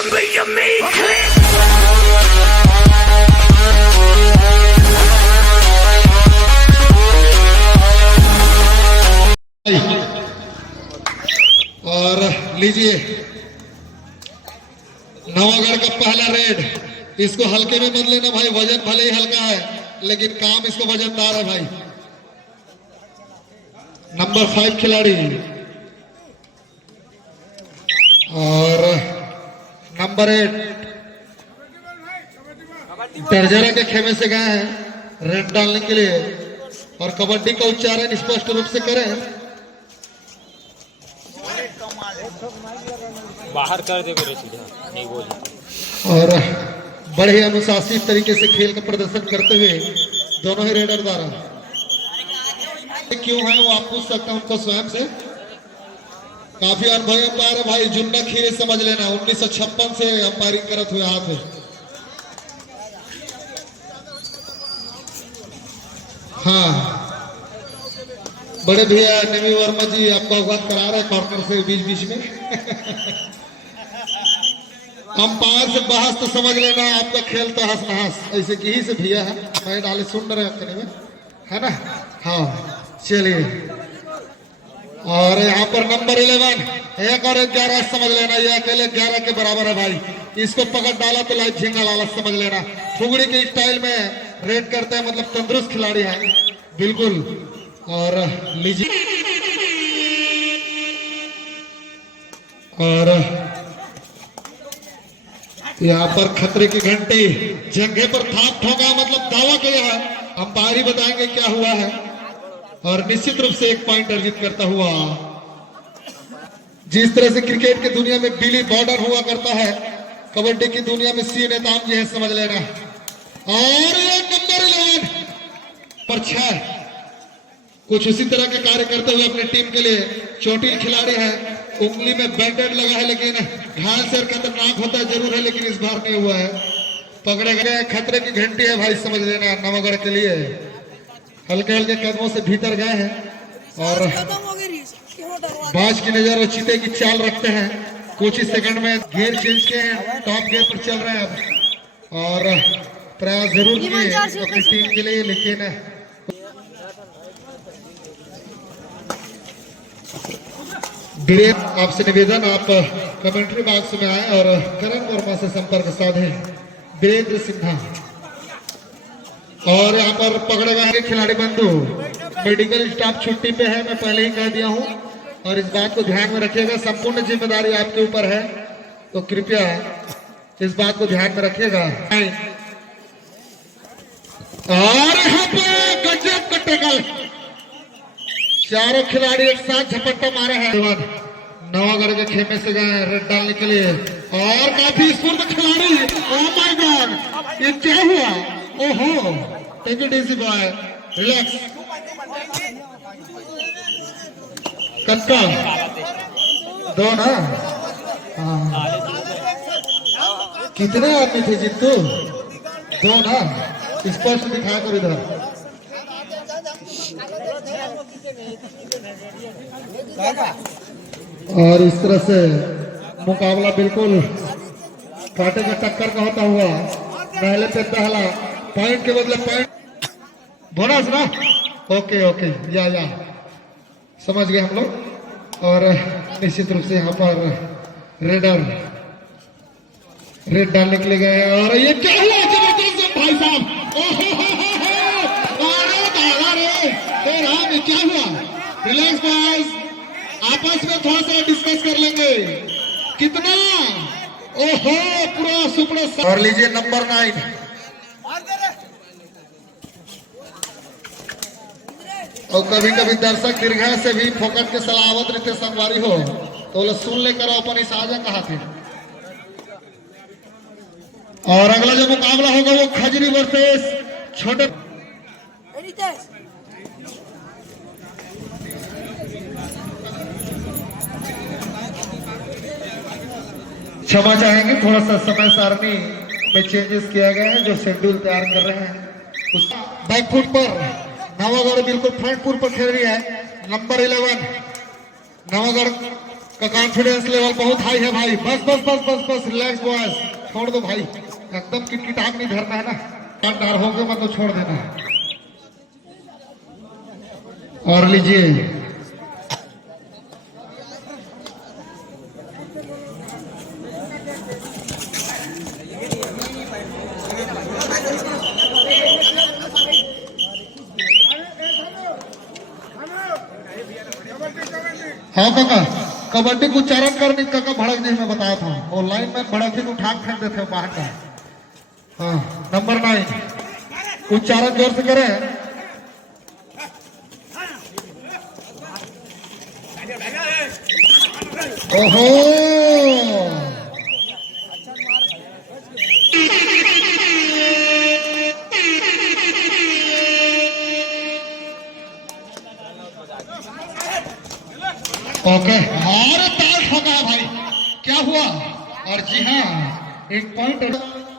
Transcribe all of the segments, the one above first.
और लीजिए नवागढ़ का पहला रेड। इसको हल्के में मत लेना भाई, वजन भले ही हल्का है लेकिन काम इसको वजनदार है भाई। नंबर 5 खिलाड़ी और नंबर 8 टर्जरा के खेमे से गए हैं रेड डालने के लिए। और कबड्डी का उच्चारण स्पष्ट रूप से करें। बाहर कर दे नहीं बोल। और बड़े अनुशासित तरीके से खेल का प्रदर्शन करते हुए दोनों ही रेडर द्वारा क्यों है वो आप पूछ सकते हैं उनको स्वयं से। काफी अनुभवी अंपायर है भाई, जुन्ना खीरे समझ लेना, 1956 से अंपायरिंग करत हुए हाथ है। हाँ बड़े भैया नेमी वर्मा जी आपको अवगत करा रहे कॉर्नर से बीच बीच में। अंपायर से बहस तो समझ लेना, आपका खेल तो हंस नहस ऐसे की ही से भैया है। मैं डाले सुन रहे अपने में है ना। हाँ चलिए। और यहाँ पर नंबर 11 1 और 11 समझ लेना, ये अकेले 11 के बराबर है भाई। इसको पकड़ डाला तो लाइफ झींगा लाला समझ लेना। फुगड़ी के स्टाइल में रेड करते हैं, मतलब तंदुरुस्त खिलाड़ी है बिल्कुल। और लीजिए और यहाँ पर खतरे की घंटी जंघे पर थाप ठोका, मतलब दावा किया है। अंपायर ही बताएंगे क्या हुआ है। और निश्चित रूप से 1 पॉइंट अर्जित करता हुआ, जिस तरह से क्रिकेट की दुनिया में बिली बॉर्डर हुआ करता है, कबड्डी की दुनिया में सी नेताम जी है समझ लेना। और नंबर 11 पर 6 कुछ उसी तरह के कार्य करते हुए अपनी टीम के लिए चोटिल खिलाड़ी है। उंगली में बैंडेड लगा है लेकिन घायल से खतरनाक होता है जरूर है, लेकिन इस बार नहीं हुआ है। पकड़े गए खतरे की घंटी है भाई समझ लेना नवागढ़ के लिए। हल्के हल्के कदमों से भीतर गए हैं और बाज की नजर और चीते की चाल रखते हैं। कुछ ही सेकंड में गियर चेंज किए हैं, टॉप गियर पर चल रहे हैं अब। और प्रयास जरूर किए अपनी टीम के लिए, लेकिन आपसे निवेदन आप कमेंट्री बॉक्स में आए और करण वर्मा से संपर्क साधें। वीरेंद्र सिन्हा। और यहाँ पर पकड़े गए खिलाड़ी बंधु, मेडिकल स्टाफ छुट्टी पे है, मैं पहले ही कह दिया हूँ और इस बात को ध्यान में रखिएगा। संपूर्ण जिम्मेदारी आपके ऊपर है, तो कृपया इस बात को ध्यान में रखिएगा। और यहाँ पे गजब का टैकल, चारों खिलाड़ी एक साथ झपट्टा मारे हैं। नवागढ़ के खेमे से गए रेड डालने के लिए और काफी स्फूर्त खिलाड़ी। ओह माय गॉड, ये क्या हुआ? ओहो, take it easy boy, relax. कक्का 2 ना? हाँ कितने आदमी थे जित्तू? 2 ना? स्पष्ट दिखा कर इधर। और इस तरह से मुकाबला बिल्कुल कांटे का टक्कर का होता हुआ, पहले पे पहला पॉइंट के बदले पॉइंट बोनस ना। ओके ओके या समझ गए हम लोग। और निश्चित रूप से यहाँ पर रेडर रेड डालने के लिए गए। और ये क्या हुआ जबरदस्त भाई साहब, क्या हुआ? रिलैक्स बॉयज, आपस में थोड़ा सा डिस्कस कर लेंगे। कितना? ओहो पूरा सुपर। और लीजिए नंबर 9। और कभी कभी दर्शक दीर्घा से भी फोकट के सलावत रीते संगवारी हो तो लोग सुन लेकर अपन इस आजा कहा थे। और अगला जो मुकाबला होगा वो खजरी वर्सेस छोटे। क्षमा चाहेंगे, थोड़ा सा समय सारणी में चेंजेस किया गया है, जो शेड्यूल तैयार कर रहे हैं उस बैक फुट पर नवागढ़ बिल्कुल फ्रंट फुट पर खेल रही है। नंबर 11 नवागढ़ का कॉन्फिडेंस लेवल बहुत हाई है भाई। बस बस बस बस बस रिलैक्स बॉयज, छोड़ दो भाई, एकदम किटकिटाक नहीं धरना है ना, डर हो गए मतलब छोड़ देना है। और लीजिए हाँ काका, कबड्डी को उच्चारण करने काका भड़क जी मैं बताया था, और लाइन में भड़क जी को उठा फेंक देते बाहर का। हाँ नंबर 9 उच्चारण जोर से करें। ओहो ओके, और ताल ठोका है भाई, क्या हुआ? और जी हाँ एक पॉइंट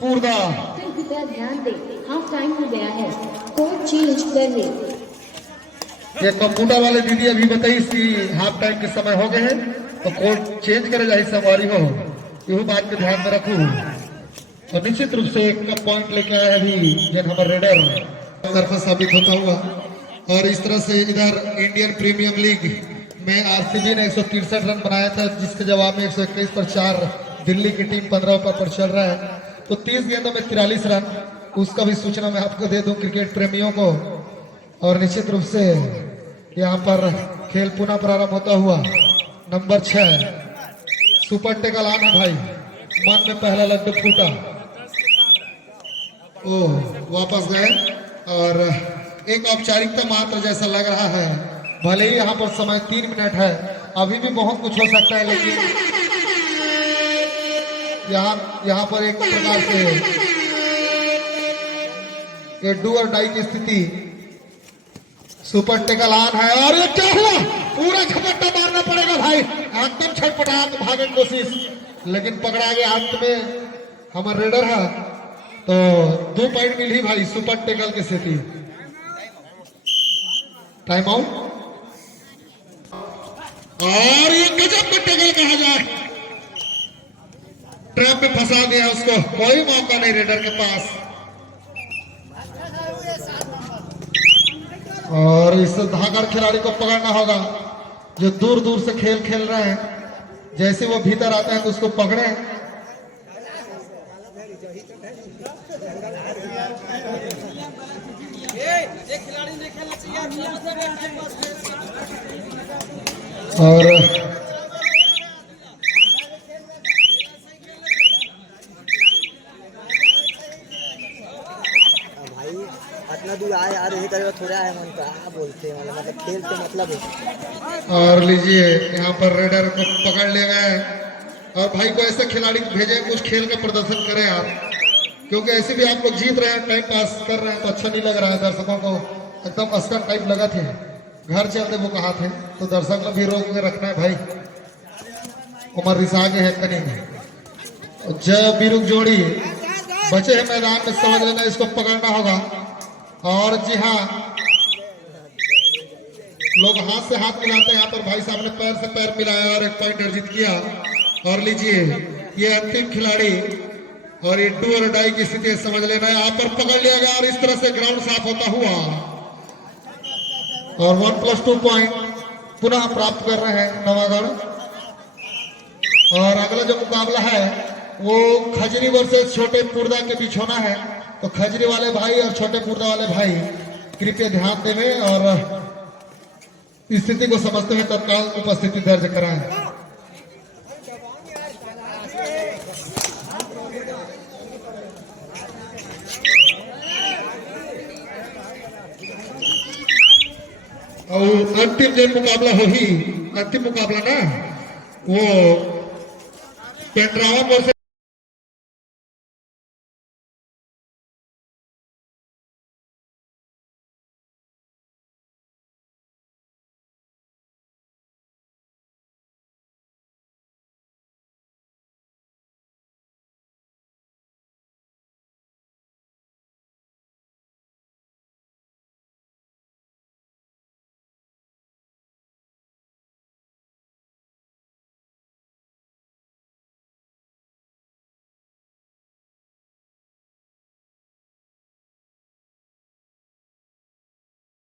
पूर्दा। कृपया ध्यान दें, हाफ टाइम हो गया है, कोड चेंज करने। ये कंप्यूटर वाले दीदी अभी बताई कि हाफ टाइम के समय हो गए हैं तो कोड चेंज करे जाए सवारी हो, यही बात पे ध्यान में रखू। और निश्चित रूप से एक पॉइंट लेके आए अभी जन हमारे रेडर तरफा साबित होता हुआ। और इस तरह से इधर इंडियन प्रीमियम लीग में आरसीबी ने 163 रन बनाया था, जिसके जवाब में 121 पर 4 दिल्ली की टीम 15 पर चल रहा है। तो 30 गेंदों में 43 रन, उसका भी सूचना मैं आपको दे दूं क्रिकेट प्रेमियों को। और निश्चित रूप से यहाँ पर खेल पुनः प्रारंभ होता हुआ। नंबर 6 सुपर टेकल आना भाई, मन में पहला लड्डू फूटा, ओ वापस गए। और एक औपचारिकता मात्र जैसा लग रहा है, भले ही यहाँ पर समय 3 मिनट है, अभी भी बहुत कुछ हो सकता है, लेकिन यहाँ पर एक प्रकार से ये डू और डाई की स्थिति। सुपर टेकल ऑन है और ये क्या हुआ? पूरा झपट्टा मारना पड़ेगा भाई, एकदम छटपटा भागने की कोशिश, लेकिन पकड़ा गया अंत में हमारा रेडर है। तो 2 पॉइंट मिली भाई सुपर टेकल की स्थिति। Time out. और ये गजब का टेकल कहा जाए, ट्रैप में फंसा दिया उसको, कोई मौका नहीं रेडर के पास। और इस धाकड़ खिलाड़ी को पकड़ना होगा जो दूर दूर से खेल खेल रहे हैं, जैसे वो भीतर आते हैं तो उसको पकड़े। और इतना दूर आए यार, यही करेगा थोड़ा है मन का बोलते हैं, मतलब खेल से मतलब है। और लीजिए यहाँ पर रेडर को पकड़ लिया गया है। और भाई को ऐसे खिलाड़ी को भेजे कुछ खेल का प्रदर्शन करें आप, क्योंकि ऐसे भी आप लोग जीत रहे हैं, टाइम पास कर रहे हैं तो अच्छा नहीं लग रहा है। दर्शकों को एकदम अस्कर टाइप लगा थे, घर चलते वो कहा थे, तो दर्शक लोग भी रोक के रखना है भाई। उमर रिसागे है कनी में जय बीरुक जोड़ी बचे हैं मैदान में, समझ लेना इसको पकड़ना होगा। और जी हाँ, लोग हाथ से हाथ मिलाते हैं, यहाँ पर भाई साहब ने पैर से पैर मिलाया और एक पॉइंट अर्जित किया। और लीजिए ये अंतिम खिलाड़ी, और ये डू और डाई की स्थिति समझ लेना, यहाँ पर पकड़ लिया गया और इस तरह से ग्राउंड साफ होता हुआ। और 1+2 पॉइंट पुनः प्राप्त कर रहे हैं नवागढ़। और अगला जो मुकाबला है वो खजरी वर्सेस छोटे पुर्दा के बीच होना है। तो खजरी वाले भाई और छोटे पुर्दा वाले भाई कृपया ध्यान देवें और स्थिति को समझते हुए तत्काल उपस्थिति दर्ज कराएं। और अंतिम जो मुकाबला होगी, अंतिम मुकाबला ना वो पेंड्रावन वर्सेस